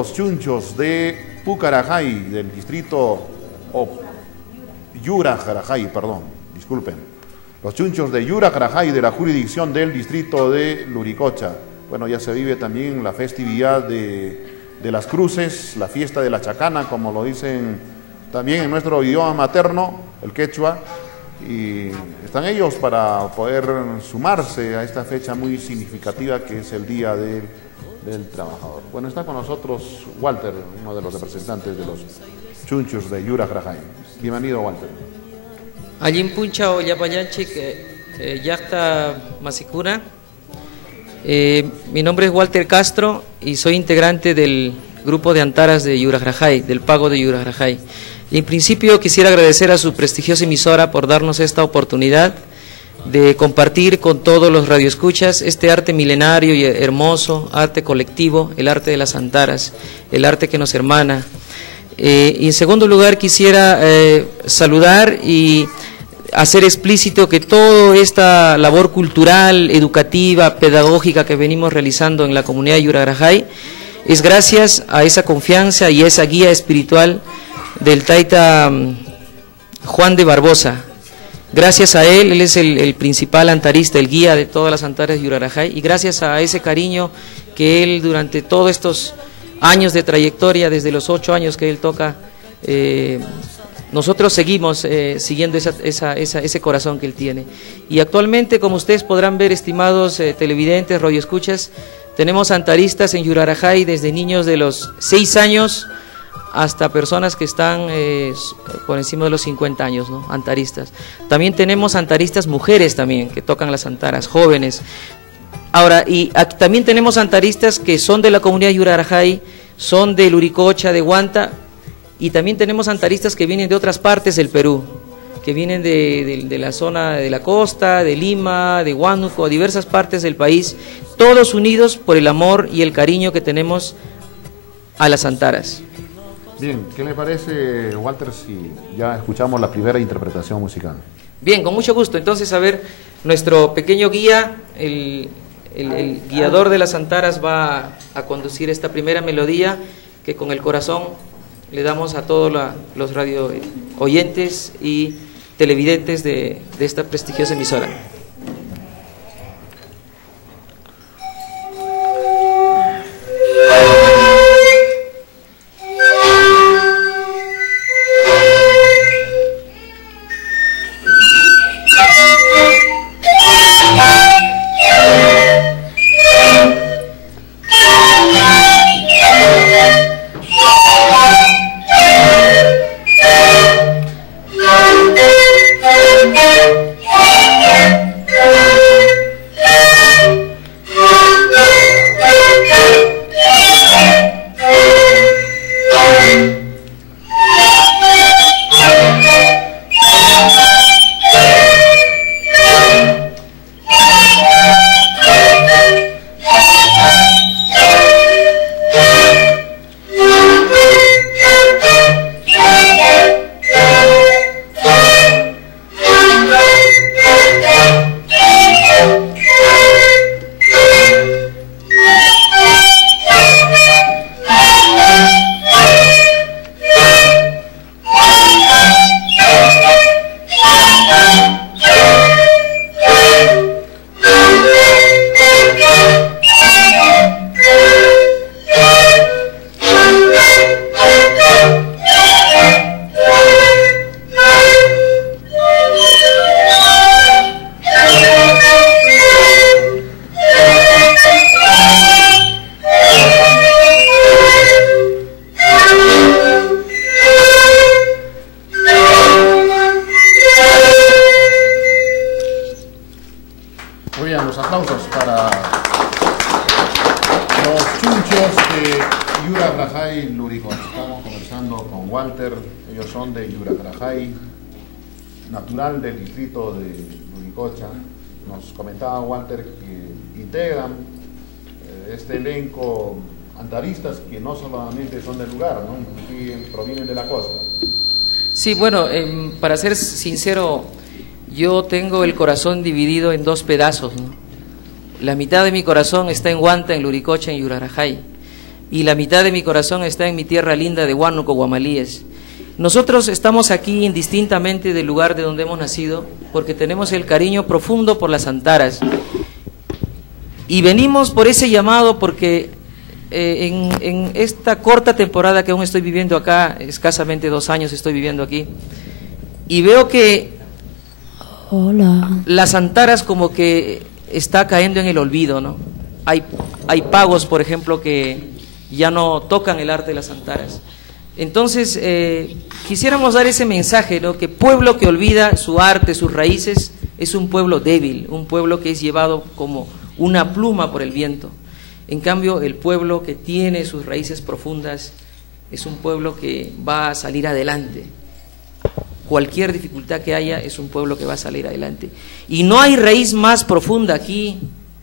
Los chunchos de Pucarajay, del distrito, Yurajarajay, perdón, disculpen. Los chunchos de Yurajarajay, de la jurisdicción del distrito de Luricocha. Bueno, ya se vive también la festividad de las cruces, la fiesta de la chacana, como lo dicen también en nuestro idioma materno, el quechua. Y están ellos para poder sumarse a esta fecha muy significativa que es el Día del Trabajador. Bueno, está con nosotros Walter, uno de los representantes de los chunchos de Yurajarajay. Bienvenido, Walter. Allin puncha o yapayanchik yachta masicura. Mi nombre es Walter Castro y soy integrante del grupo de Antaras de Yurajarajay, del Pago de Yurajarajay. Y en principio quisiera agradecer a su prestigiosa emisora por darnos esta oportunidad de compartir con todos los radioescuchas este arte milenario y hermoso, arte colectivo, el arte de las Antaras, el arte que nos hermana. Y en segundo lugar quisiera saludar y hacer explícito que toda esta labor cultural, educativa, pedagógica que venimos realizando en la comunidad de Yurajarajay es gracias a esa confianza y esa guía espiritual del Taita Juan de Barbosa. Gracias a él es el principal antarista, el guía de todas las Antaras de Yurajarajay, y gracias a ese cariño que él durante todos estos años de trayectoria, desde los 8 años que él toca, nosotros seguimos siguiendo ese corazón que él tiene. Y actualmente, como ustedes podrán ver, estimados televidentes, radioescuchas, tenemos antaristas en Yurajarajay desde niños de los 6 años hasta personas que están por encima de los 50 años, ¿no? Antaristas. También tenemos antaristas mujeres también, que tocan las antaras, jóvenes. Ahora, y aquí también tenemos antaristas que son de la comunidad de Yurajarajay, son de Luricocha, de Huanta, y también tenemos antaristas que vienen de otras partes del Perú, que vienen de la zona de la costa, de Lima, de Huánuco, diversas partes del país, todos unidos por el amor y el cariño que tenemos a las antaras. Bien, ¿qué le parece, Walter, si ya escuchamos la primera interpretación musical? Bien, con mucho gusto. Entonces, a ver, nuestro pequeño guía, el guiador de las Antaras, va a conducir esta primera melodía que con el corazón le damos a todos los radio oyentes y televidentes de esta prestigiosa emisora. Muy bien, los aplausos para los chunchos de Yurajarajay, Luricocha. Estamos conversando con Walter, ellos son de Yurajarajay, natural del distrito de Luricocha. Nos comentaba Walter que integran este elenco antaristas que no solamente son del lugar, ¿no? Inclusive provienen de la costa. Sí, bueno, para ser sincero, yo tengo el corazón dividido en 2 pedazos, ¿no? La mitad de mi corazón está en Huanta, en Luricocha, en Yurajarajay. y la mitad de mi corazón está en mi tierra linda de Huánuco, Guamalíes. Nosotros estamos aquí indistintamente del lugar de donde hemos nacido, porque tenemos el cariño profundo por las antaras. Y venimos por ese llamado porque en esta corta temporada que aún estoy viviendo acá, escasamente 2 años estoy viviendo aquí, y veo que las antaras como que está cayendo en el olvido, ¿no? Hay pagos, por ejemplo, que ya no tocan el arte de las antaras. Entonces, quisiéramos dar ese mensaje, ¿no? Que pueblo que olvida su arte, sus raíces, es un pueblo débil, un pueblo que es llevado como una pluma por el viento. En cambio, el pueblo que tiene sus raíces profundas es un pueblo que va a salir adelante. Cualquier dificultad que haya, es un pueblo que va a salir adelante. Y no hay raíz más profunda aquí,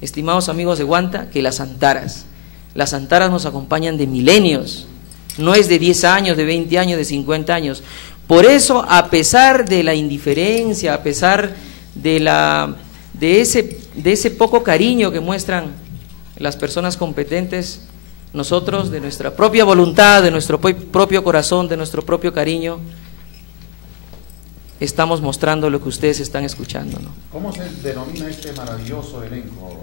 estimados amigos de Huanta, que las antaras. Las antaras nos acompañan de milenios, no es de 10 años, de 20 años, de 50 años. Por eso, a pesar de la indiferencia, a pesar de ese poco cariño que muestran las personas competentes, nosotros, de nuestra propia voluntad, de nuestro propio corazón, de nuestro propio cariño, estamos mostrando lo que ustedes están escuchando, ¿no? ¿Cómo se denomina este maravilloso elenco?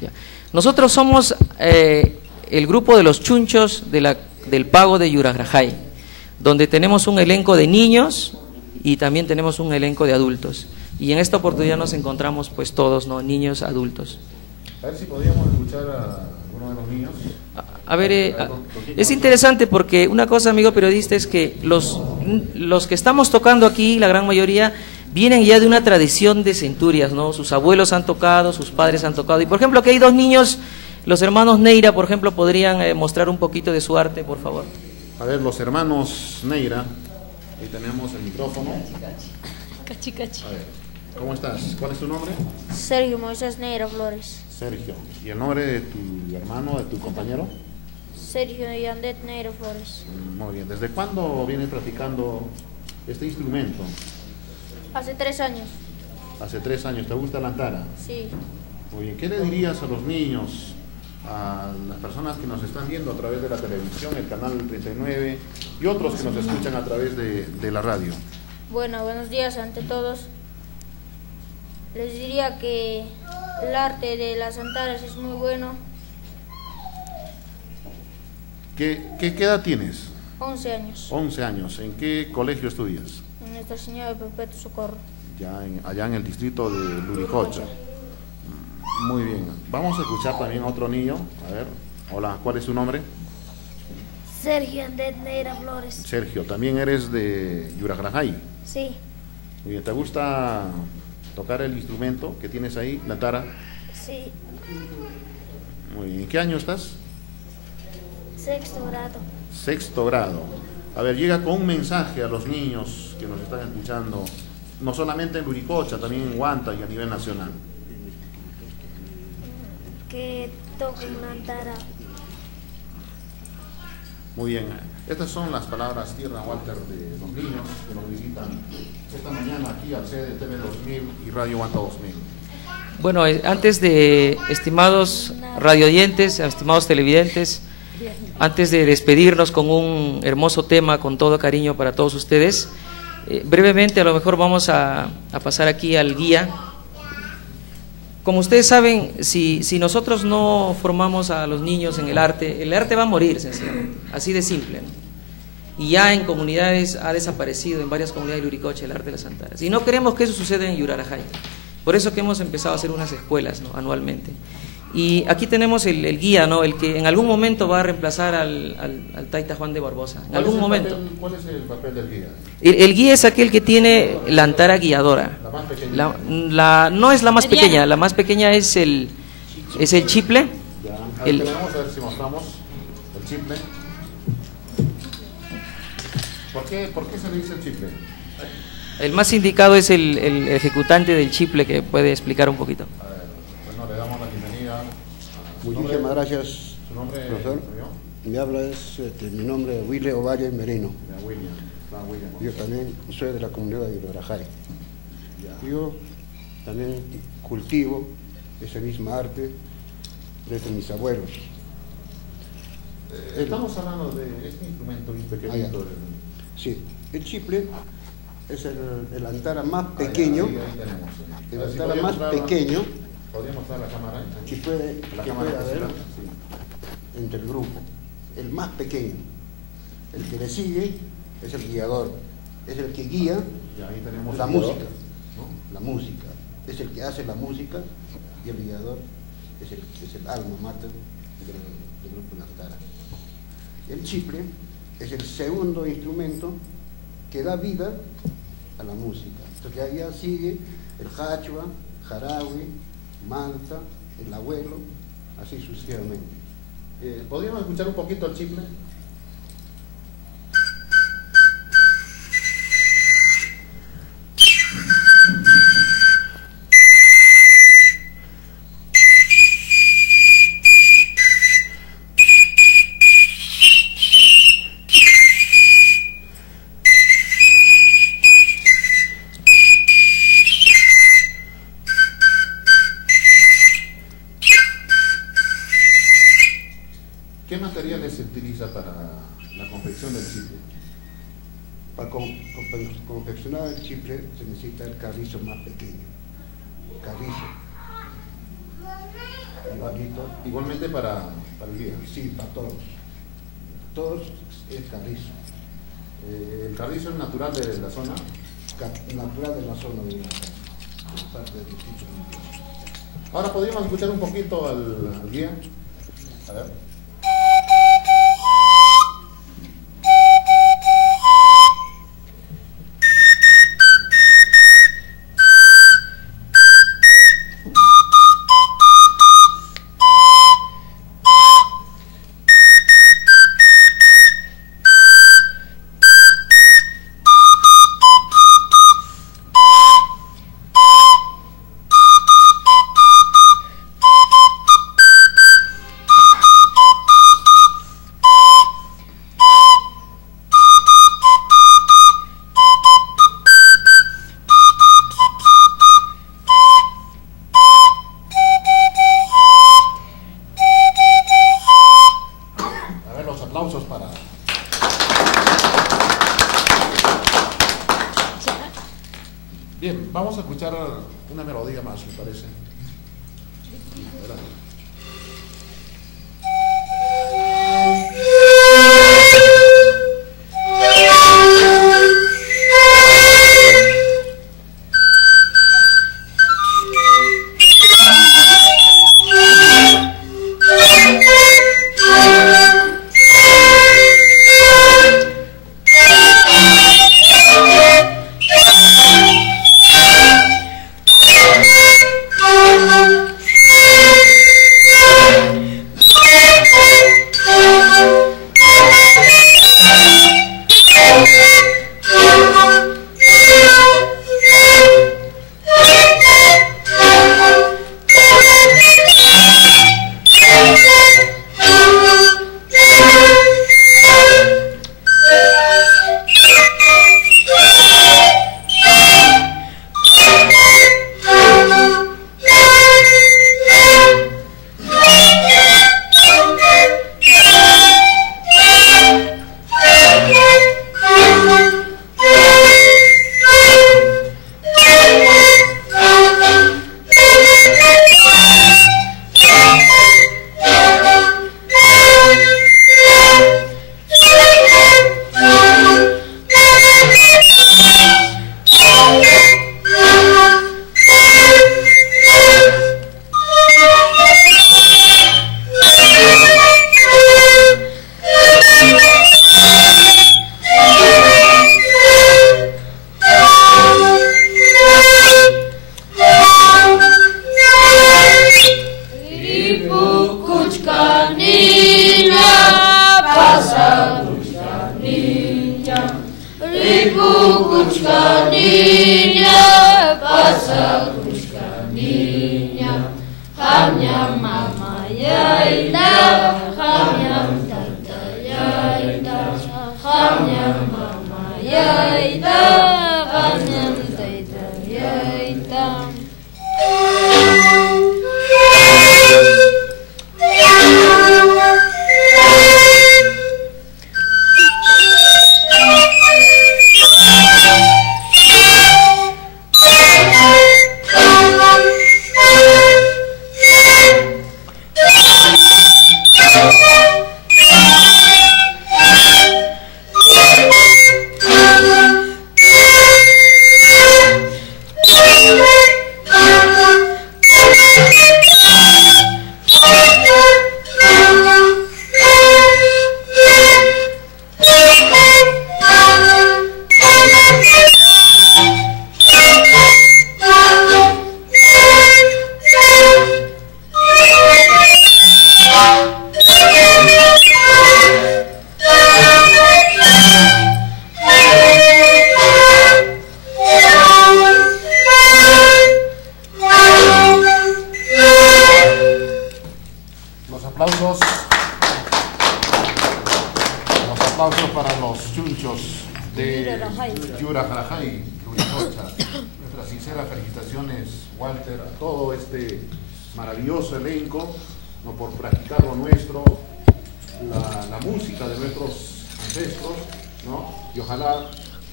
Ya. Nosotros somos el grupo de los chunchos del pago de Yuragrajay, donde tenemos un elenco de niños y también tenemos un elenco de adultos. Y en esta oportunidad nos encontramos pues todos, ¿no? Niños, adultos. A ver si podríamos escuchar a uno de los niños. A ver, es interesante porque una cosa, amigo periodista, es que los que estamos tocando aquí, la gran mayoría, vienen ya de una tradición de centurias, ¿no? Sus abuelos han tocado, sus padres han tocado. Y por ejemplo, aquí hay 2 niños, los hermanos Neira, por ejemplo, podrían mostrar un poquito de su arte, por favor. A ver, los hermanos Neira, ahí tenemos el micrófono. Cachi, cachi. A ver, ¿cómo estás? ¿Cuál es tu nombre? Sergio Moisés Neira Flores. Sergio. ¿Y el nombre de tu hermano, de tu compañero? Sergio Yandet Neira Flores. Muy bien. ¿Desde cuándo vienes practicando este instrumento? Hace 3 años. Hace 3 años. ¿Te gusta la antara? Sí. Muy bien. ¿Qué le dirías a los niños, a las personas que nos están viendo a través de la televisión, el canal 39 y otros que nos escuchan a través de la radio? Bueno, buenos días ante todos. Les diría que el arte de las antaras es muy bueno. ¿Qué edad tienes? 11 años. 11 años. ¿En qué colegio estudias? En Nuestra Señora de Perpetuo Socorro. Allá en el distrito de Luricocha. Muy bien. Vamos a escuchar también a otro niño. A ver. Hola, ¿cuál es tu nombre? Sergio Yandet Neira Flores. Sergio. ¿También eres de Yuragrajay? Sí. Muy bien. ¿Te gusta tocar el instrumento que tienes ahí, la antara? Sí. Muy bien. ¿En qué año estás? 6º grado. 6º grado. A ver, llega con un mensaje a los niños que nos están escuchando, no solamente en Luricocha, también en Huanta y a nivel nacional. Que toquen la antara. Muy bien. Estas son las palabras tierra, Walter, de los niños que nos visitan esta mañana aquí al sede de TV 2000 y Radio Huanta 2000. Bueno, antes de, estimados radioyentes, estimados televidentes, antes de despedirnos con un hermoso tema con todo cariño para todos ustedes, brevemente a lo mejor vamos a pasar aquí al guía. Como ustedes saben, si nosotros no formamos a los niños en el arte va a morir sencillamente, así de simple, ¿no? Y ya en comunidades ha desaparecido, en varias comunidades de Luricocha, el arte de las antaras. Y no queremos que eso suceda en Yuragrajay. Por eso que hemos empezado a hacer unas escuelas, ¿no? Anualmente. Y aquí tenemos el guía, ¿no? El que en algún momento va a reemplazar al Taita Juan de Barbosa. En algún momento. ¿Cuál es el papel del guía? El guía es aquel que tiene la antara guiadora. La más pequeña. No es la más pequeña, la más pequeña es el chiple. Ya, tenemos, a ver si mostramos el chiple. ¿Por qué se le dice el chiple? El más indicado es el ejecutante del chiple, que puede explicar un poquito. A ver, bueno, le damos la bienvenida. Muchísimas gracias, ¿Su nombre, profesor. señor? Me habla mi nombre es Willy Ovalle Merino. Ya, William. Yo también soy de la comunidad de Yuragrajay. Yo también cultivo ese mismo arte desde mis abuelos. Estamos hablando de este instrumento pequeñito. Sí, el chiple es el antara más pequeño. Ahí tenemos. El antara más pequeño. ¿Podría mostrar la cámara? Que puede, La que cámara puede haber sí. entre el grupo. El más pequeño. El que le sigue es el guiador. Es el que guía Y ahí tenemos la el música. guiador, ¿no? La música. Es el que hace la música y el guiador es el alma mater del grupo Antara. El chiple es el segundo instrumento que da vida a la música. Entonces allá sigue el hachua, jarawi, manta, el abuelo, así sucesivamente. ¿Podríamos escuchar un poquito el chiple? ¿Qué materiales se utiliza para la confección del chiple? Para confeccionar el chiple se necesita el carrizo más pequeño. Carrizo. Igualito. Igualmente para el guía. Sí, para todos. Todos es carrizo. El carrizo es natural de la zona. Natural de la zona de parte del distrito. Ahora podríamos escuchar un poquito al guía. A ver. Aplausos para... Bien, vamos a escuchar una melodía más, me parece. Adelante. Aplausos para los chunchos de Yurajarajay, Luricocha. Nuestras sinceras felicitaciones, Walter, a todo este maravilloso elenco, ¿no?, por practicar lo nuestro, la música de nuestros ancestros, ¿no? Y ojalá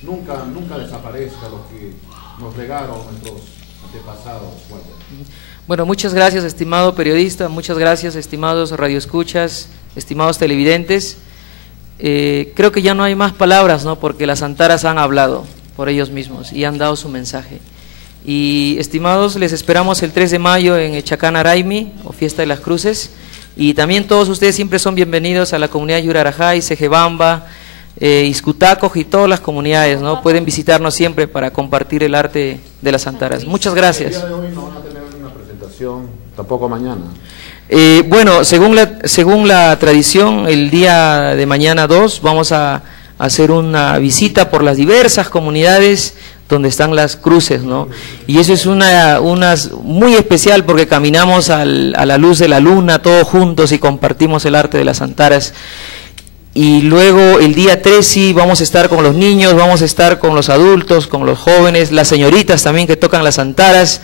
nunca desaparezca lo que nos legaron nuestros antepasados, Walter. Bueno, muchas gracias, estimado periodista, muchas gracias, estimados radioescuchas, estimados televidentes. Creo que ya no hay más palabras, ¿no?, porque las antaras han hablado por ellos mismos y han dado su mensaje. Y estimados, les esperamos el 3 de mayo en Echacán Araimi, o Fiesta de las Cruces, y también todos ustedes siempre son bienvenidos a la comunidad Yurarajay, Cejebamba, Izcutaco y todas las comunidades, ¿no? Pueden visitarnos siempre para compartir el arte de las antaras. Muchas gracias. El día de hoy no van a tener una presentación, tampoco mañana. Bueno, según la tradición, el día de mañana 2 vamos a hacer una visita por las diversas comunidades donde están las cruces, ¿no? Y eso es una muy especial porque caminamos a la luz de la luna todos juntos y compartimos el arte de las antaras. Y luego el día 3 sí vamos a estar con los niños, vamos a estar con los adultos, con los jóvenes, las señoritas también que tocan las antaras.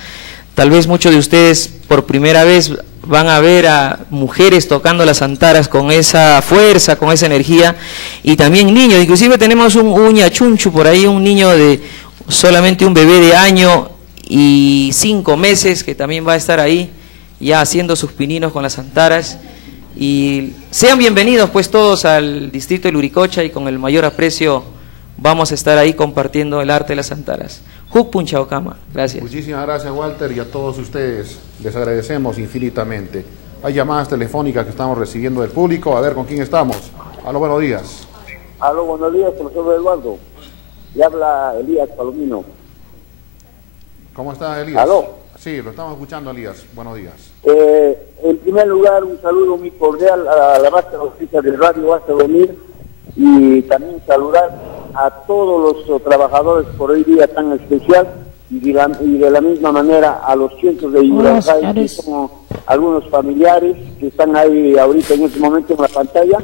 Tal vez muchos de ustedes por primera vez van a ver a mujeres tocando las antaras con esa fuerza, con esa energía, y también niños. Inclusive tenemos un uña chunchu por ahí, un niño de solamente un bebé de año y 5 meses que también va a estar ahí ya haciendo sus pininos con las antaras. Y sean bienvenidos pues todos al distrito de Luricocha, y con el mayor aprecio vamos a estar ahí compartiendo el arte de las antaras. Huk Punchaocama. Gracias. Muchísimas gracias, Walter, y a todos ustedes les agradecemos infinitamente. Hay llamadas telefónicas que estamos recibiendo del público. A ver, ¿con quién estamos? Aló, buenos días. Aló, buenos días, profesor Eduardo. Le habla Elías Palomino. ¿Cómo está, Elías? Aló. Sí, lo estamos escuchando, Elías. Buenos días. En primer lugar, un saludo muy cordial a la vasta audiencia del Radio Basta Venir, y también saludar a todos los trabajadores por hoy día tan especial, y de la misma manera a los cientos de Yurajay, que son algunos familiares que están ahí ahorita en este momento en la pantalla.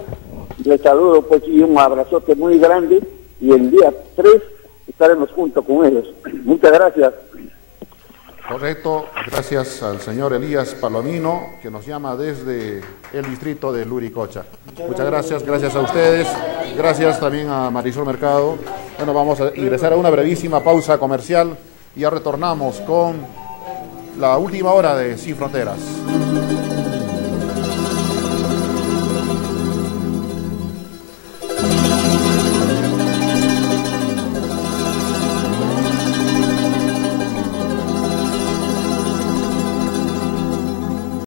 Les saludo pues y un abrazote muy grande, y el día 3 estaremos juntos con ellos. Muchas gracias. Correcto, gracias al señor Elías Palomino, que nos llama desde el distrito de Luricocha. Muchas gracias, gracias a ustedes, gracias también a Marisol Mercado. Bueno, vamos a ingresar a una brevísima pausa comercial y ya retornamos con la última hora de Sin Fronteras.